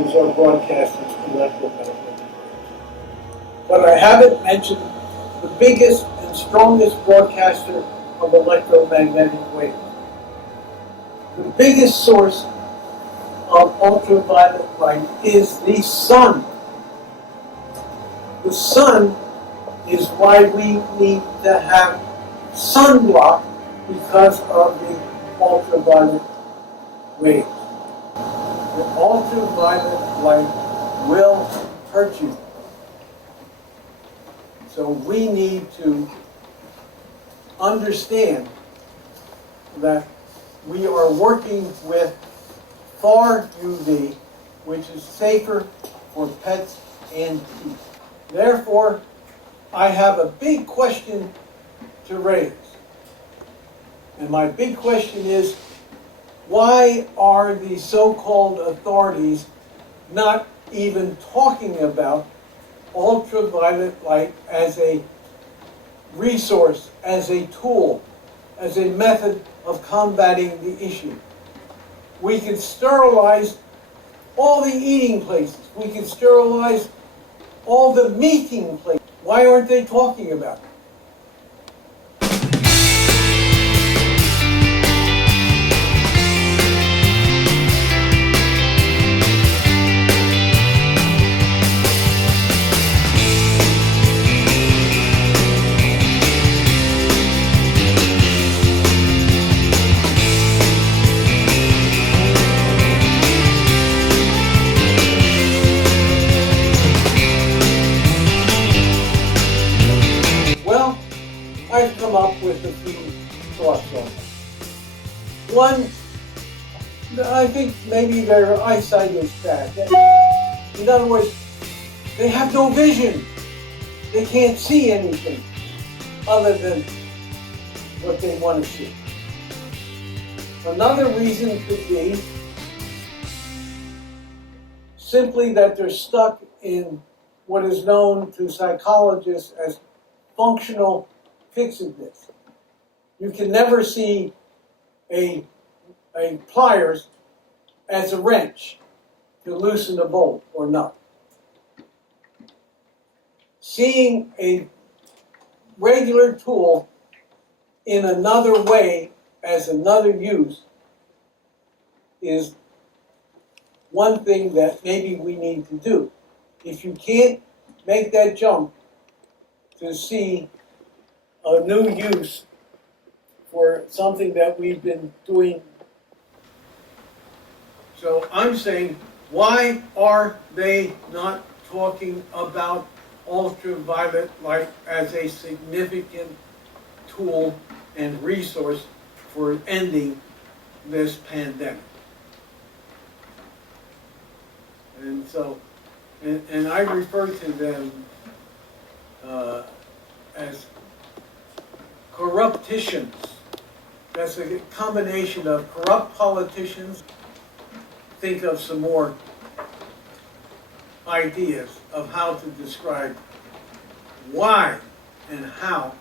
manufacturers are broadcasting electromagnetic waves. But I haven't mentioned the biggest and strongest broadcaster of electromagnetic waves. The biggest source of ultraviolet light is the sun. The sun is why we need to have sunblock because of the ultraviolet waves. The ultraviolet light will hurt you. So we need to understand that we are working with far UV, which is safer for pets and people. Therefore, I have a big question to raise. And my big question is, why are the so-called authorities not even talking about ultraviolet light as a resource, as a tool, as a method of combating the issue? We can sterilize all the eating places. We can sterilize all the meeting places. Why aren't they talking about it? I've come up with a few thoughts on it. One, I think maybe their eyesight is bad. In other words, they have no vision. They can't see anything other than what they want to see. Another reason could be simply that they're stuck in what is known to psychologists as functional fixedness. You can never see a pliers as a wrench to loosen a bolt or nut. Seeing a regular tool in another way as another use is one thing that maybe we need to do. If you can't make that jump to see a new use for something that we've been doing. So I'm saying, why are they not talking about ultraviolet light as a significant tool and resource for ending this pandemic? And so, and I refer to them as corrupticians. That's a combination of corrupt politicians. Think of some more ideas of how to describe why and how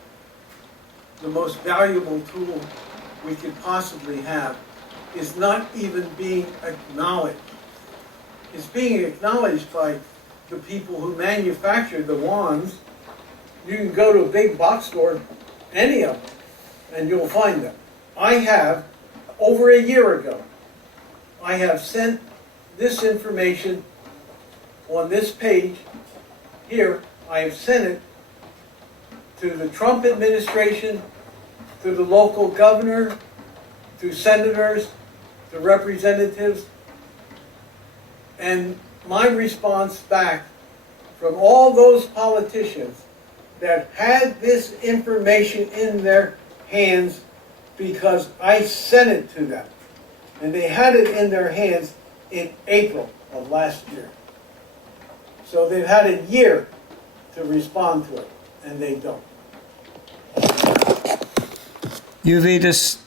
the most valuable tool we could possibly have is not even being acknowledged. It's being acknowledged by the people who manufacture the wands. You can go to a big box store, any of them, and you'll find them. I have, over a year ago, I have sent this information on this page here. I have sent it to the Trump administration, to the local governor, to senators, to representatives, and my response back from all those politicians that had this information in their hands because I sent it to them. And they had it in their hands in April of last year. So they've had a year to respond to it, and they don't. UV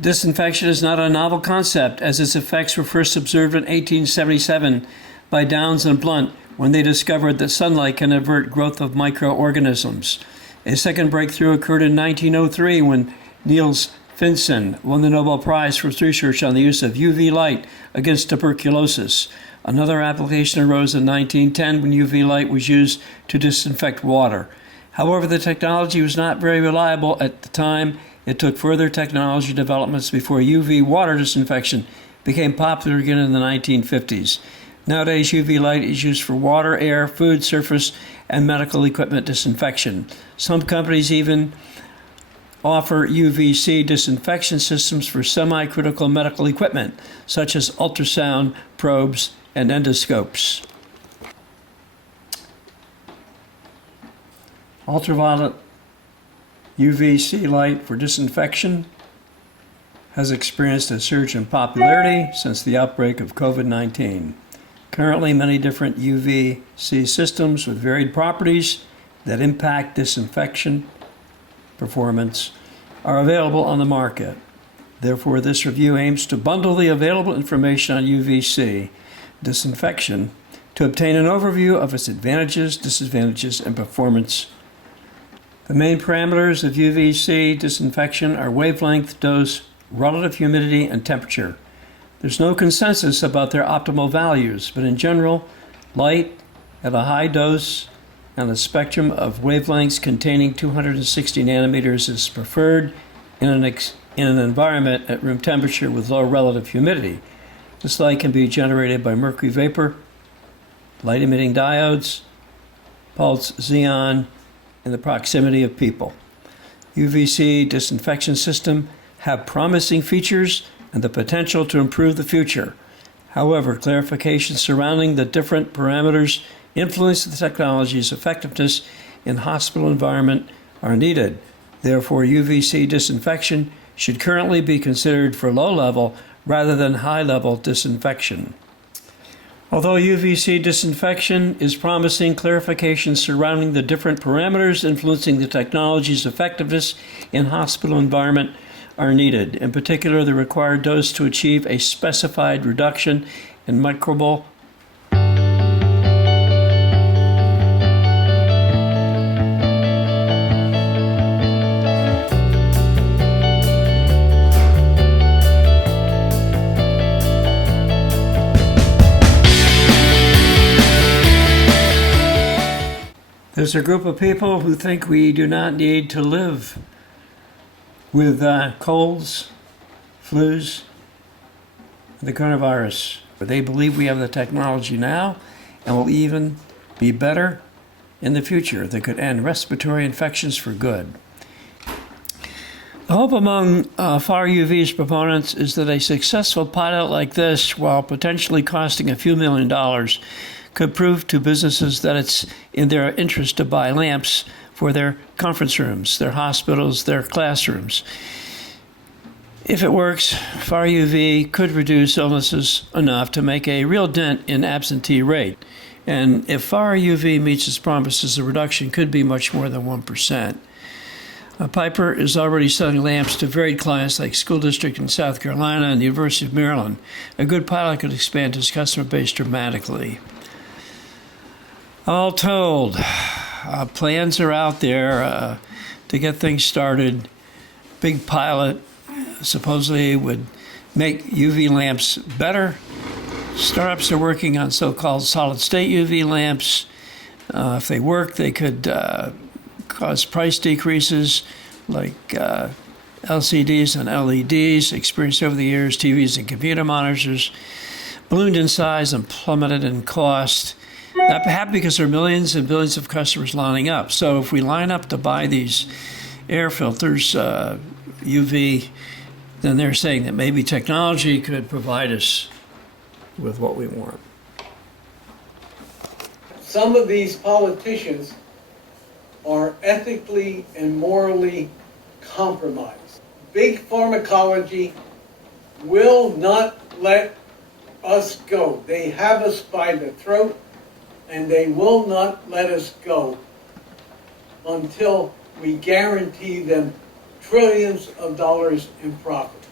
disinfection is not a novel concept, as its effects were first observed in 1877 by Downes and Blunt when they discovered that sunlight can avert growth of microorganisms. A second breakthrough occurred in 1903 when Niels Finsen won the Nobel Prize for his research on the use of UV light against tuberculosis. Another application arose in 1910 when UV light was used to disinfect water. However, the technology was not very reliable at the time. It took further technology developments before UV water disinfection became popular again in the 1950s. Nowadays, UV light is used for water, air, food, surface, and medical equipment disinfection. Some companies even offer UVC disinfection systems for semi-critical medical equipment, such as ultrasound probes and endoscopes. Ultraviolet UVC light for disinfection has experienced a surge in popularity since the outbreak of COVID-19. Currently, many different UVC systems with varied properties that impact disinfection performance are available on the market. Therefore, this review aims to bundle the available information on UVC disinfection to obtain an overview of its advantages, disadvantages, and performance. The main parameters of UVC disinfection are wavelength, dose, relative humidity, and temperature. There's no consensus about their optimal values, but in general, light at a high dose and a spectrum of wavelengths containing 260 nanometers is preferred in an environment at room temperature with low relative humidity. This light can be generated by mercury vapor, light-emitting diodes, pulse xenon, in the proximity of people. UVC disinfection system have promising features and the potential to improve the future. However, clarification surrounding the different parameters influence the technology's effectiveness in hospital environment are needed. Therefore, UVC disinfection should currently be considered for low-level rather than high-level disinfection. Although UVC disinfection is promising, clarification surrounding the different parameters influencing the technology's effectiveness in hospital environment are needed. In particular, the required dose to achieve a specified reduction in microbial There's a group of people who think we do not need to live with colds, flus, and the coronavirus. They believe we have the technology now and will even be better in the future that could end respiratory infections for good. The hope among far UV's proponents is that a successful pilot like this, while potentially costing a few $1 million, could prove to businesses that it's in their interest to buy lamps for their conference rooms, their hospitals, their classrooms. If it works, far UV could reduce illnesses enough to make a real dent in absentee rate. And if far UV meets its promises, the reduction could be much more than 1%. Piper is already selling lamps to varied clients like school district in South Carolina and the University of Maryland. A good pilot could expand his customer base dramatically. All told, plans are out there to get things started. Big pilot supposedly would make UV lamps better. Startups are working on so-called solid-state UV lamps. If they work, they could cause price decreases like LCDs and LEDs experienced over the years. TVs and computer monitors ballooned in size and plummeted in cost. That happened because there are millions and billions of customers lining up. So if we line up to buy these air filters, UV, then they're saying that maybe technology could provide us with what we want. Some of these politicians are ethically and morally compromised. Big pharmacology will not let us go. They have us by the throat, and they will not let us go until we guarantee them trillions of dollars in profit.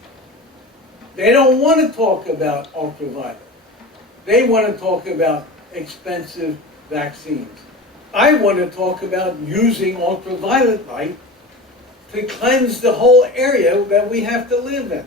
They don't want to talk about ultraviolet. They want to talk about expensive vaccines. I want to talk about using ultraviolet light to cleanse the whole area that we have to live in.